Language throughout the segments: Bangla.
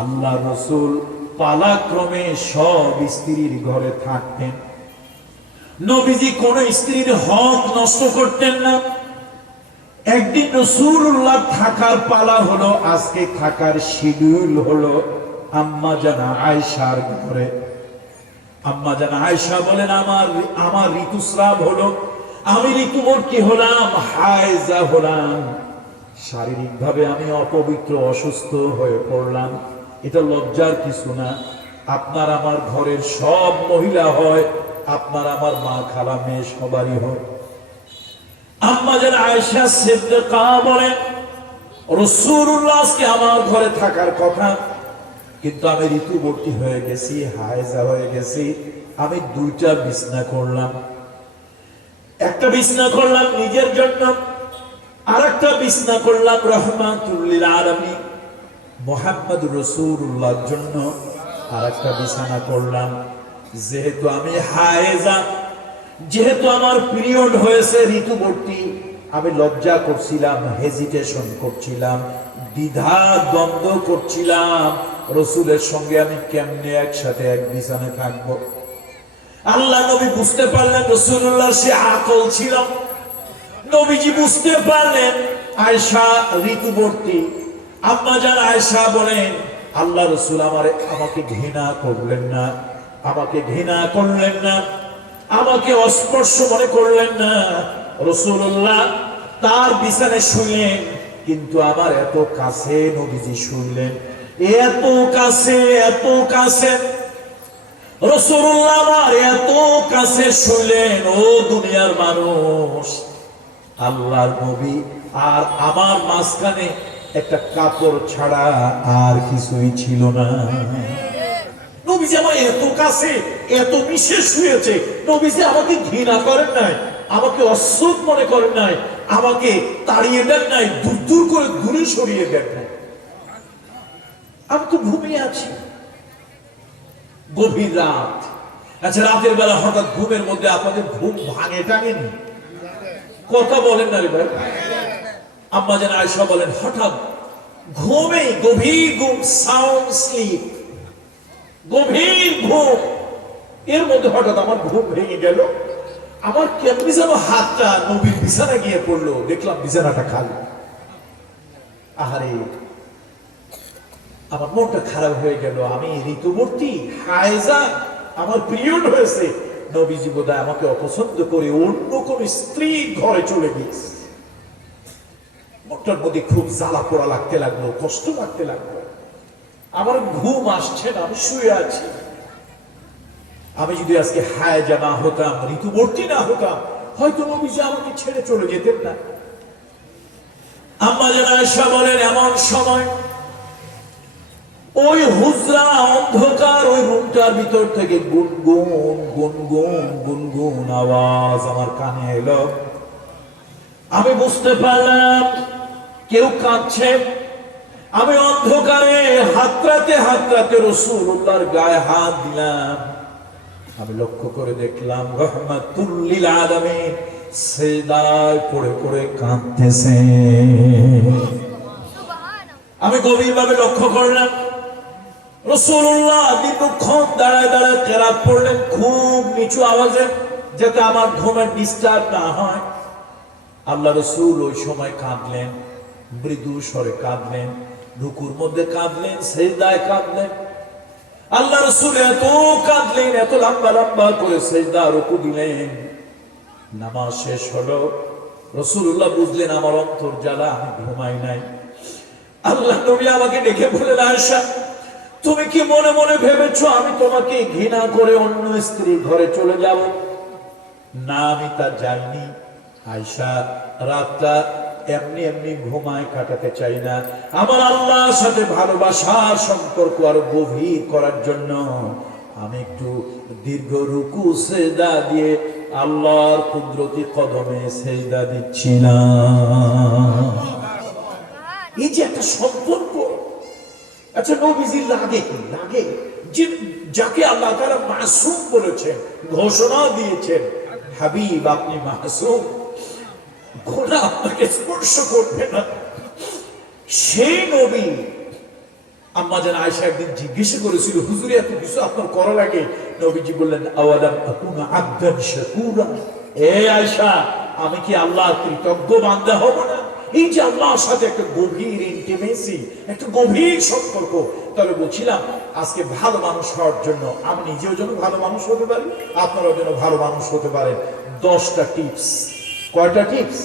আল্লাহ রাসূল পালাক্রমে সব স্ত্রীর ঘরে থাকতেন। নবীজি কোন স্ত্রীর হক নষ্ট করতেন না। একদিন রাসূলুল্লাহ থাকার পালা হলো, আজকে থাকার শিডিউল হলো আম্মা জানা আয়েশার ঘরে। আম্মা জানা আয়েশা বলেন, আমার ঋতুস্রাব হলো, আমি ঋতুবতী হলাম, হায়েজা হলাম, শারীরিকভাবে আমি অপবিত্র, অসুস্থ হয়ে পড়লাম। এটা লজ্জার কিছু না। আপনার আমার ঘরের সব মহিলা হয়, আপনার আমার মা খালা মেয়ে সবারই হয়। আম্মা জানা আয়েশা সিদ্দিকা বলেন, রাসূলুল্লাহ আজকে আমার ঘরে থাকার কথা, কিন্তু আমি ঋতুবতী হয়ে গেছি, হায়েজা হয়ে গেছি। আমি দুইটা বিছনা করলাম, একটা বিছনা করলাম নিজের জন্য, আর একটা বিছনা করলাম রাহমাতুল লিল আলামিন মুহাম্মদ রাসূলুল্লাহর জন্য, আর একটা বিছানা করলাম। যেহেতু আমি হায়েজা, যেহেতু আমার পিরিয়ড হয়েছে, ঋতুবতী, আমি লজ্জা করছিলাম, হেজিটেশন করছিলাম, দ্বিধা দ্বন্দ্ব করছিলাম, রাসূলের সঙ্গে আমি কেমনে একসাথে এক বিছানায় থাকবো। আল্লাহ নবী বুঝতে পারলেন রাসূলুল্লাহ সে আকল ছিল। নবীজি বুঝতে পারলেন আয়েশা ঋতুবতী। আম্মা জান আয়েশা বলেন, আল্লাহ রাসূল আমাকে ঘৃণা করলেন না, আমাকে ঘৃণা করলেন না, আমাকে অস্পর্শ মনে করলেন না। রাসূলুল্লাহ তার বিছানায় শুইলেন, কিন্তু আমার এত কাছে নবীজি শুইলেন, এত কাছে, এত কাছে রাসূলুল্লাহ আমার এত কাছে শুইলেন। ও দুনিয়ার মানুষ, আল্লাহর নবী আর আমার মাঝখানে একটা কাপড় ছাড়া আর কিছুই ছিল না। নবীজি আমার এত কাছে, এত মিশে শুয়েছে। নবীজি আমাকে ঘৃণা করেন নাই, আমাকে অসুখ মনে করেন নাই, আমাকে তাড়িয়ে দেন নাই, দূর দূর করে দূরে সরিয়ে দেন নাই। আমি তো ঘুমিয়ে আছি, গভীর রাত। আচ্ছা, রাতের বেলা হঠাৎ ঘুমের মধ্যে আপনাদের ঘুম ভাঙে টাঙেনি? কথা বলেন না রে ভাই। আম্মা জান আয়েশা বলেন, হঠাৎ ঘুমে, গভীর ঘুম, সাউন্ড স্লিপ, গভীর ঘুম, এর মধ্যে হঠাৎ আমার ঘুম ভেঙে গেল। আমার কেমনি যেন হাতটা নবীর বিছানা গিয়ে পড়লো, দেখলাম বিছানাটা খালি। আহারে, আমার মনটা খারাপ হয়ে গেল। আমি ঋতুবতী, হায়েজা, আমার পিরিয়ড হয়েছে। নবীজি বোধহয় আমাকে অপছন্দ করে অন্য কোন স্ত্রী ঘরে চলে গিয়েছে। মনটার মধ্যে খুব জ্বালা পোড়া লাগতে লাগলো, কষ্ট লাগতে লাগলো। আমার ঘুম আসছে না, আমি শুয়ে আছি। আমি যদি আজকে হায়েজা না হতাম, ঋতুবতী না হতাম, হয়তো নবীজি আমাকে ছেড়ে চলে যেতেন না। আম্মা জান আয়েশা বলেন, এমন সময় ওই হুজরা অন্ধকার, ওই রুমটার ভিতর থেকে গুনগুন গুনগুন গুনগুন আওয়াজ আমার কানে এলো। আমি বুঝতে পারলাম কেউ কাঁদছে। আমি অন্ধকারে হাতড়াতে হাতড়াতে রাসূলুল্লাহর গায়ে হাত দিলাম। আমি লক্ষ্য করে দেখলাম রাহমাতুল লিল আলামিন সিজদায় পড়ে পড়ে কাঁদতেছে। আমি গভীরভাবে লক্ষ্য করলাম রাসূলুল্লাহ দীর্ঘক্ষণ দাঁড়ায় দাঁড়ায় কেরাত পড়লেন, খুব নিচু আওয়াজে, যাতে আমার ঘুমের ডিস্টার্ব না হয়। আল্লাহ রাসূল ওই সময় কাঁদলেন, মৃদু স্বরে কাঁদলেন, রুকুর মধ্যে কাঁদলেন, সিজদায় কাঁদলেন। আল্লাহ রাসূল এত কাঁদলেন, এত লম্বা লম্বা করে সিজদা রুকু দিলেন। নামাজ শেষ হলো। রাসূলুল্লাহ বুঝলেন আমার অন্তর জ্বালা, আমি ঘুমাই নাই। আল্লাহ নবী আমাকে ডেকে বললেন, আয়েশা, তুমি কি মনে মনে ভেবেছো আমি তোমাকে ঘৃণা করে অন্য স্ত্রী ঘরে চলে যাব? না, আমি তা জানি। আয়েশা, রাতটা এমনি এমনি ঘুমায় কাটাতে চাই না। আমার আল্লাহর সাথে ভালোবাসার সম্পর্ক আরো গভীর করার জন্য আমি একটু দীর্ঘ রুকু সিজদা দিয়ে আল্লাহর কুদরতি কদমে সিজদা দিচ্ছি না। এই যে একটা সম্পর্ক। আচ্ছা, নবীজি লাগে কি? লাগে যে যাকে আল্লাহ তাআলা মাসুম বলেছেন, ঘোষণা দিয়েছেন, হাবিব আপনি মাসুম, গুনাহ আপনাকে স্পর্শ করবে না। সেই নবী আম্মা জান আয়েশা একদিন জিজ্ঞেস করেছিল, হুজুর এত কিছু আপনার করা লাগে? নবীজি বললেন, আওয়ালাম আকুনা আবদান শাকুরা। এ আয়েশা, আমি কি আল্লাহ কৃতজ্ঞ বান্দা হব না? এই যে আল্লাহর সাথে একটা গভীর ইন্টিমেসি, একটা গভীর সম্পর্ক। তবে বলছিলাম, আজকে ভালো মানুষ হওয়ার জন্য আমি নিজেও যেন ভালো মানুষ হতে পারি, আপনারাও যেন ভালো মানুষ হতে পারেন। 10টা টিপস। কয়টা টিপস?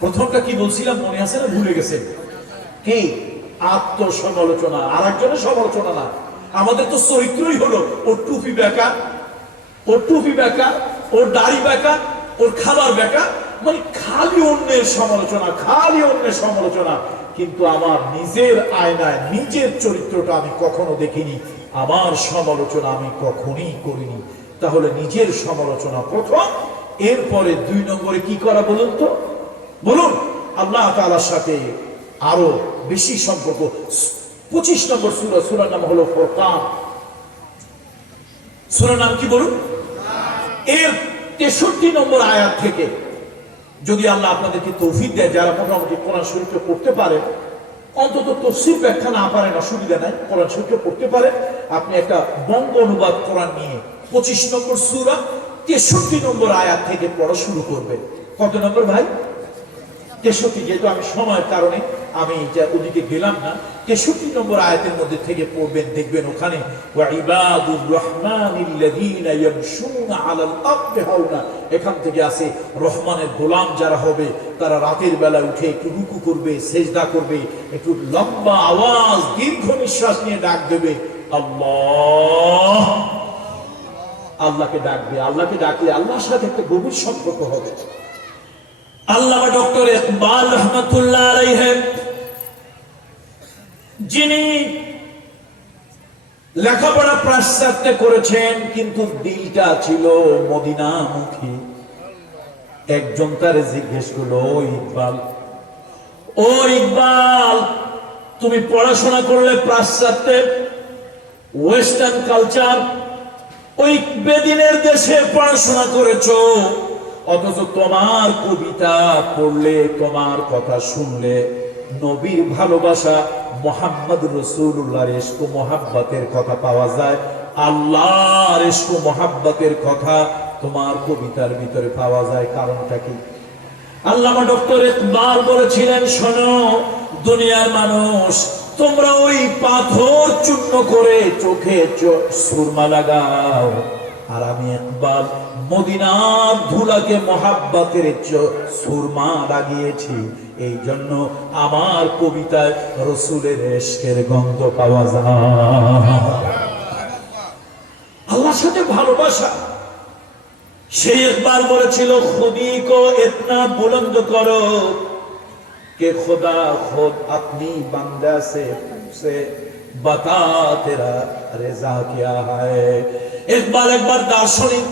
প্রথমটা কি বলছিলাম মনে আছে না ভুলে গেছেন? কি? আত্মসমালোচনা। আর একজনের সমালোচনা না। আমাদের তো চরিত্রই হলো ওর টুপি বেকা, ওর টুপি বেকা, ওর দাড়ি বেকা, ওর খাবার বেকা, মানে খালি অন্যের সমালোচনা, খালি অন্যের সমালোচনা। কিন্তু আমার নিজের আয়নায় নিজের চরিত্রটা আমি কখনো দেখিনি, আমার সমালোচনা আমি কখনই করিনি। তাহলে নিজের সমালোচনা প্রথম। এরপরে 2 নম্বরে কি করা বলুন তো? বলুন। আল্লাহ তাআলার সাথে আরো বেশি সম্পর্ক। 25 নম্বর সূরা, সূরার নাম হলো ফুরকান। সূরার নাম কি বলুন? এর 63 নম্বর আয়াত থেকে, যদি আল্লাহ আপনাদেরকে তৌফিক দেয়, যারা মোটামুটি কোরআন শরীফকে পড়তে পারেন, অন্তত তাফসীর ব্যাখ্যা না পারেন অসুবিধা নাই, কোরআন শরীফকে পড়তে পারেন, আপনি একটা বঙ্গ অনুবাদ কোরআন নিয়ে 25 নম্বর সূরা 63 নম্বর আয়াত থেকে পড়া শুরু করবেন। কত নম্বর ভাই? 63। যেহেতু আমি সময়ের কারণে আমি ওদিকে গেলাম না, 63 নম্বর আয়াতের মধ্যে থেকে পড়বেন। দেখবেন ওখানে ওয়া ইবাদুর রহমানিল্লাযীনা ইয়ামশুনা আলাল আরদি হাওনা, এখান থেকে আছে রহমানের গোলাম যারা হবে তারা রাতের বেলা উঠে একটু রুকু করবে, সেজদা করবে, একটু লম্বা আওয়াজ দীর্ঘ নিঃশ্বাস নিয়ে ডাক দেবে আল্লাহ। আল্লাহকে ডাকবে। আল্লাহকে ডাকলে আল্লাহর সাথে একটা গভীর সম্পর্ক হবে। আল্লামা ডক্টর ইকবাল রহমাতুল্লাহ আলাইহি, যিনি লেখাপড়া পাশ্চাত্যে করেছেন কিন্তু দিলটা ছিল মদিনামুখী, একজন তারে জিজ্ঞেস করলো, ও ইকবাল, তুমি পড়াশোনা করলে পাশ্চাত্যে, ওয়েস্টার্ন কালচার, ওই বেদিনের দেশে পড়াশোনা করেছো, অথচ তোমার কবিতা পড়লে, তোমার কথা শুনলে নবীর ভালোবাসা, মুহাম্মদ রাসূলুল্লাহর ইশক ও মুহাব্বতের কথা পাওয়া যায়, আল্লাহর ইশক ও মুহাব্বতের কথা তোমার কবিতার ভিতরে পাওয়া যায়। কারণটা কি? আল্লামা ডক্টর ইকবাল বলেছিলেন, শোনো দুনিয়ার মানুষ, তোমরা ওই পাথর চূর্ণ করে চোখে সুরমা লাগাও, আর আমি ইকবাল মদিনার ধুলাকে মুহাব্বতের সুরমা লাগিয়েছি। এই জন্য আমার কবিতায় রাসূলের ইশকের গন্ধ পাওয়া যায়। আল্লাহর সাথে ভালোবাসা। সে একবার বলেছিল, খুদি কো ইতনা বুলন্দ করো कि खुदा खुद अपनी बंदा से पूछे बता तेरा रेजा क्या है। একবার দার্শনিক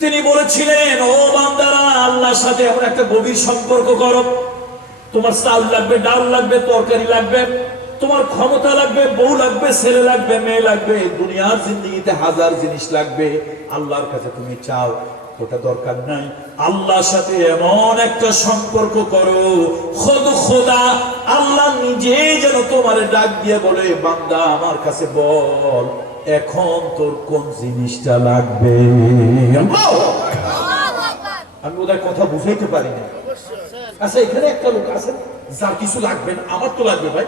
তিনি বলেছিলেন, ও বান্দারা, আল্লাহর সাথে এমন একটা গভীর সম্পর্ক করো, তোমার চাল লাগবে, ডাল লাগবে, তরকারি লাগবে, তোমার ক্ষমতা লাগবে, বউ লাগবে, ছেলে লাগবে, মেয়ে লাগবে, দুনিয়ার জিন্দেগিতে হাজার জিনিস লাগবে, আল্লাহর কাছে তুমি চাও, ওটা দরকার নাই। আল্লাহর সাথে এমন একটা সম্পর্ক করো, খুদ খোদা আল্লাহ নিজে যেন তোমারে ডাক দিয়ে বলে, বান্দা আমার কাছে বল, এখন তোর কোন জিনিসটা লাগবে। আমি ওদের কথা বুঝাইতে পারি না। আচ্ছা, এখানে একটা লোক আছে যার কিছু লাগবে না, আমার তো লাগবে ভাই,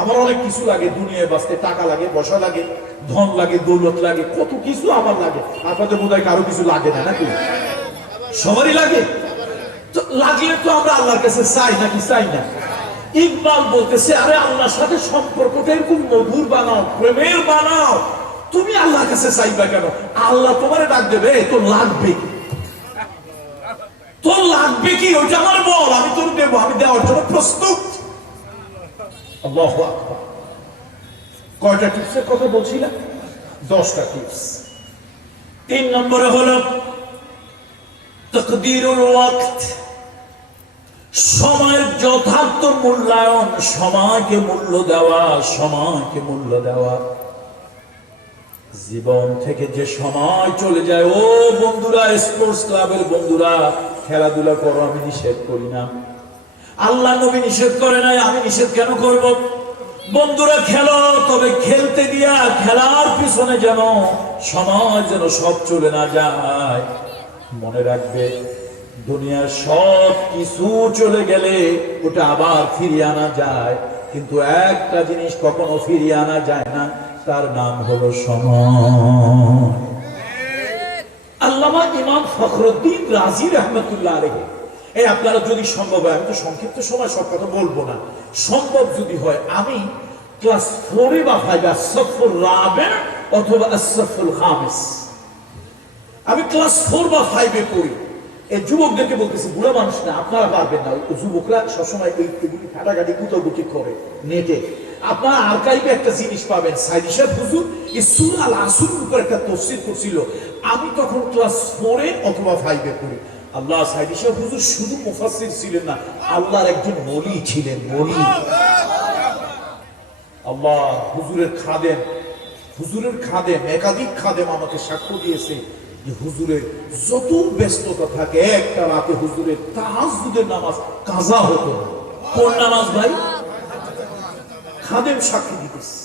আমার অনেক কিছু লাগে, দুনিয়ায় বাঁচতে টাকা লাগে, পয়সা লাগে, ধন লাগে, দৌলত লাগে, কত কিছু আমার লাগে। আপনাদের বোধ হয় কারো কিছু লাগে না, নাকি? সবারই লাগে। তো লাগলে তো আমরা আল্লাহর কাছে চাই, নাকি চাই না? ইকবাল বলতেছে, আরে আল্লাহর সাথে সম্পর্কটা এরকম মধুর বানাও, প্রেমের বানাও, তুমি আল্লাহর কাছে চাইবা কেন? আল্লাহ তোমারে ডাক দেবে, তোর লাগবে কি? তোর লাগবে কি ওইটা আমার বল, আমি তোর দেবো, আমি দেওয়ার জন্য প্রস্তুত। আল্লাহু আকবার। কয়টা টিপসের কথা বলছিলাম? 10টা টিপস। 3 নম্বরে হলো তাকদীরুল ওয়াক্ত, সময়ের যথার্থ মূল্যায়ন, সময়কে মূল্য দেওয়া, সময়কে মূল্য দেওয়া। জীবন থেকে যে সময় চলে যায়, ও বন্ধুরা, স্পোর্টস ক্লাবের বন্ধুরা, খেলাধুলা করো, আমি নিষেধ করি না, আল্লাহ নবী নিষেধ করে নাই, আমি নিষেধ কেন করব? বন্ধুরা খেলো, তবে খেলতে গিয়া খেলার পিছনে যেন সময় যেন সব চলে না যায়। মনে রাখবে, দুনিয়ার সব কিছু চলে গেলে ওটা আবার ফিরিয়ে আনা যায়, কিন্তু একটা জিনিস কখনো ফিরিয়ে আনা যায় না, তার নাম হলো সময়। আল্লামা ইমাম ফখরুদ্দীন রাজি রহমতুল্লাহ আলাইহি, এই আপনারা যদি সম্ভব হয়, আমি তো সংক্ষিপ্ত সময় সব কথা বলবো না, সম্ভব যদি হয় আমি ক্লাস 4 বা 5 আসফুল রাবে অথবা আসফুল খামিস, আমি ক্লাস 4 বা 5 পড়ি। এই যুবকদেরকে বলতেছি, বুড়া মানুষ না, আপনারা পারবেন না, যুবকরা সবসময় এই ঘাটাঘাটি কুতোগুটি করে নেটে। আপনারা আর্কাইভে একটা জিনিস পাবেন, সাইদি সাহেব হুজুর এই সূরা আল আসরের উপর একটা তাফসীর করছিল, আমি তখন ক্লাস 4 অথবা 5 পড়ি। আল্লাহ, সাইদি সাহেব হুজুর শুধু মুফাসসির ছিলেন না, আল্লাহর একজন ওলি ছিলেন, ওলি। আল্লাহ, হুজুরের খাদেম একাধিক খাদেম আমাকে সাক্ষ্য দিয়েছে যে হুজুরের যত ব্যস্ততা থাকে, একটা রাতে হুজুরের তাহাজ্জুদের নামাজ কাজা হতো। কোন নামাজ ভাই? খাদেম সাক্ষী দিতেছে।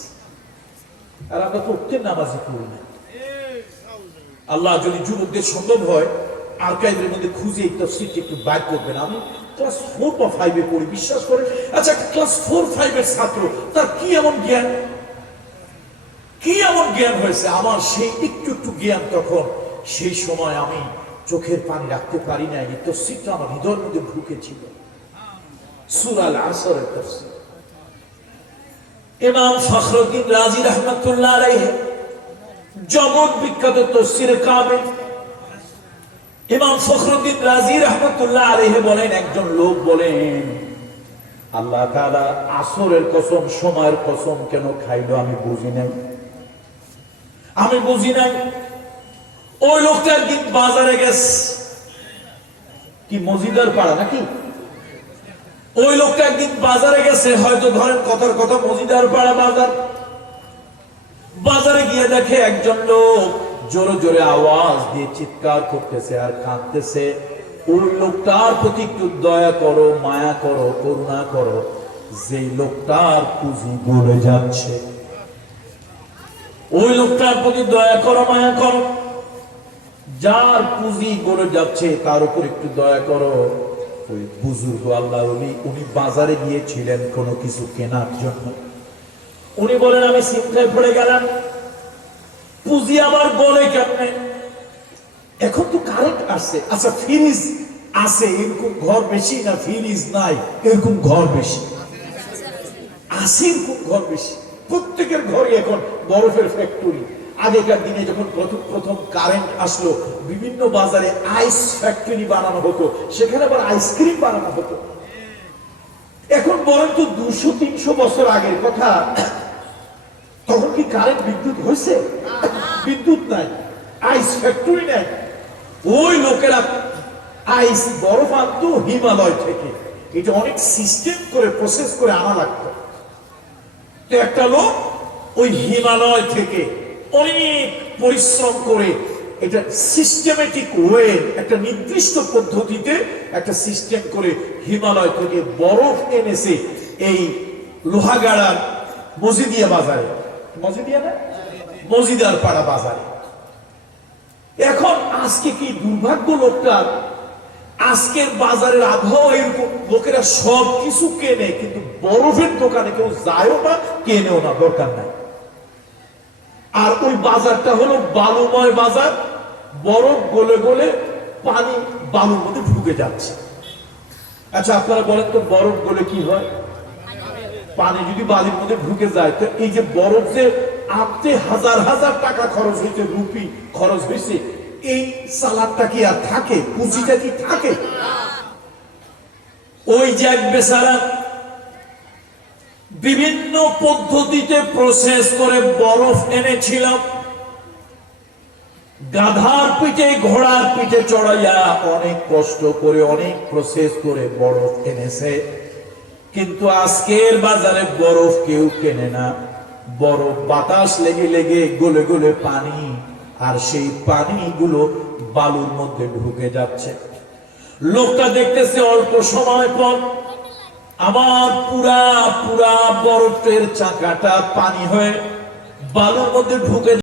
আর আমরা প্রত্যেক নামাজই পড়ি না। আল্লাহ, যদি যুবকদের সম্ভব হয় আর্কাইভের মধ্যে খুঁজে এই তাফসীরটি একটু বাইর করবেন। আমি ক্লাস 4 বা 5 পড়ি, বিশ্বাস করেন। আচ্ছা, ক্লাস 4-5 ছাত্র, তার কি এমন জ্ঞান হয়েছে? আমার সেই একটু জ্ঞান তখন, সেই সময় আমি চোখের পানি রাখতে পারি না, এই তাফসীরটা আমার হৃদয়ের মধ্যে ঢুকেছিল, সূরা আল আসরের তাফসীর। ইমাম ফখরুদ্দীন রাজি রহমাতুল্লাহ আলাইহি, জগৎ বিখ্যাত তাফসীরে কামিল ইমাম ফখরুদ্দীন রাজি রহমাতুল্লাহ আলাইহি বলেন, একজন লোক বলেন, আল্লাহ তাআলা আসরের কসম, সময়ের কসম কেন খাইলো আমি বুঝি নাই। ওই লোকটা একদিন বাজারে গেছে, কি মজিদার পাড়া নাকি? ওই লোকটা একদিন বাজারে গেছে, হয়তো ধরেন কথার কথা মজিদার পাড়া বাজারে গিয়ে দেখে একজন লোক জোরে জোরে আওয়াজ দিয়ে চিৎকার করতেছে আর কাঁদতেছে। ওই লোকটার প্রতি একটু দয়া করো, মায়া করো, করুণা করো, যে লোকটার পুঁজি গলে যাচ্ছে। ওই লোকটার প্রতি দয়া করো, মায়া করো, যার পুঁজি গলে যাচ্ছে তার উপর একটু দয়া করো। ওই বুজুর্গ আল্লাহ উনি বাজারে গিয়েছিলেন কোনো কিছু কেনার জন্য। উনি বলেন, আমি চিন্তায় পড়ে গেলাম, পুঁজি আমার গলে কেমনে? এখন তো কারেন্ট আসছে, আচ্ছা ফ্রিজ আছে এরকম ঘর বেশি না ফ্রিজ নাই এরকম ঘর বেশি? আছে এরকম ঘর বেশি। প্রত্যেকের ঘরে এখন বরফের ফ্যাক্টরি। আগেকার দিনে যখন প্রথম কারেন্ট আসলো, বিভিন্ন বাজারে আইস ফ্যাক্টরি বানানো হতো, সেখানে আবার আইসক্রিম বানানো হতো। এখন বলেন তো 200-300 বছর আগের কথা, তখন কি কারেন্ট, বিদ্যুৎ হয়েছে? বিদ্যুৎ নাই, আইস ফ্যাক্টরি নাই। ওই লোকেরা আইস বরফ আনতো হিমালয় থেকে, এটা অনেক সিস্টেম করে প্রসেস করে আনা লাগতো। তো একটা লোক ওই হিমালয় থেকে অনেক পরিশ্রম করে এটা সিস্টেমেটিক ওয়ে, একটা নির্দিষ্ট পদ্ধতিতে একটা সিস্টেম করে হিমালয় থেকে বরফ এনেছে এই লোহাগাড়ার মজিদিয়া বাজারে, মজিদার পাড়া বাজারে। এখন আজকে কি দুর্ভাগ্য লোকটার, আজকের বাজারের আবহাওয়া এরকম, লোকেরা সব কিছু কেনে কিন্তু বরফের দোকানে কেউ যায়ও না, কেনেও না, দরকার নাই। আর ওই বাজারটা হলো বালুময় বাজার, বরফ গলে গলে পানি বালুর মধ্যে ঢুকে যাচ্ছে। আচ্ছা আপনারা বলেন তো, বরফ গলে কি হয়? পানি যদি বালির মধ্যে ঢুকে যায়, তো এই যে বরফ যে আনতে হাজার হাজার টাকা খরচ হয়েছে, রুপি খরচ হয়েছে, এই সালাদটা কি আর থাকে? পুঁজিটা কি থাকে? ওই যে এক বেচারা বিভিন্ন পদ্ধতিতে প্রসেস করে বরফ এনেছিলাম, গাধার পিঠে ঘোড়ার পিঠে চড়াইয়া অনেক কষ্ট করে অনেক প্রসেস করে বরফ এনেছে, কিন্তু আজকের বাজারে বরফ কেউ কেনে না। বরফ বাতাস লেগে লেগে গলে গলে পানি, আর সেই পানিগুলো বালুর মধ্যে ঢুকে যাচ্ছে। লোকটা দেখতেছে অল্প সময় পর আমার পুরা পুরা বরফের চাকাটা পানি হয়ে বালুর মধ্যে ঢুকে